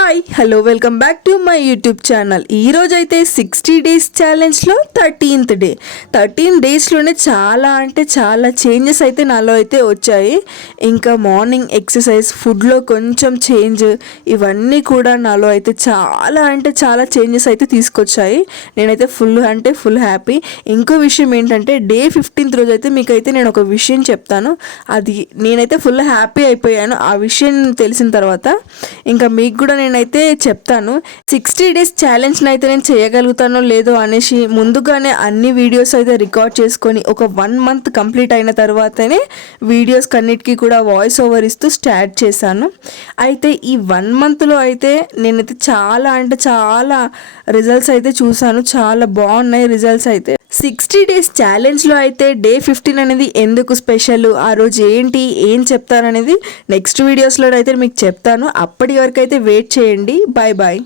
Hi hello welcome back to my YouTube channel. ఈరోజు అయితే 60 days ఛాలెంజ్లో 13th day. 13 డేస్లోనే చాలా అంటే చాలా చేంజెస్ అయితే నాలో అయితే వచ్చాయి. ఇంకా మార్నింగ్ ఎక్సర్సైజ్, ఫుడ్లో కొంచెం చేంజ్, ఇవన్నీ కూడా నాలో అయితే చాలా అంటే చాలా చేంజెస్ అయితే తీసుకొచ్చాయి. నేనైతే ఫుల్ హ్యాపీ. ఇంకో విషయం ఏంటంటే డే 15th రోజు అయితే మీకైతే నేను ఒక విషయం చెప్తాను. అది నేనైతే ఫుల్ హ్యాపీ అయిపోయాను ఆ విషయం తెలిసిన తర్వాత. ఇంకా మీకు కూడా నేనైతే చెప్తాను 60 డేస్ ఛాలెంజ్ని అయితే నేను చేయగలుగుతానో లేదో అనేసి ముందుగానే అన్ని వీడియోస్ అయితే రికార్డ్ చేసుకొని ఒక 1 month కంప్లీట్ అయిన తర్వాతనే వీడియోస్ కన్నిటికీ కూడా వాయిస్ ఓవర్ ఇస్తూ స్టార్ట్ చేశాను. అయితే ఈ 1 monthలో అయితే నేనైతే చాలా అంటే చాలా రిజల్ట్స్ అయితే చూసాను. చాలా బాగున్నాయి రిజల్ట్స్ అయితే. 60 డేస్ ఛాలెంజ్లో అయితే డే 15 అనేది ఎందుకు స్పెషల్, ఆ రోజు ఏంటి ఏం చెప్తారనేది నెక్స్ట్ వీడియోస్లో అయితే మీకు చెప్తాను. అప్పటి వరకు అయితే వెయిట్ చేయండి. Bye bye.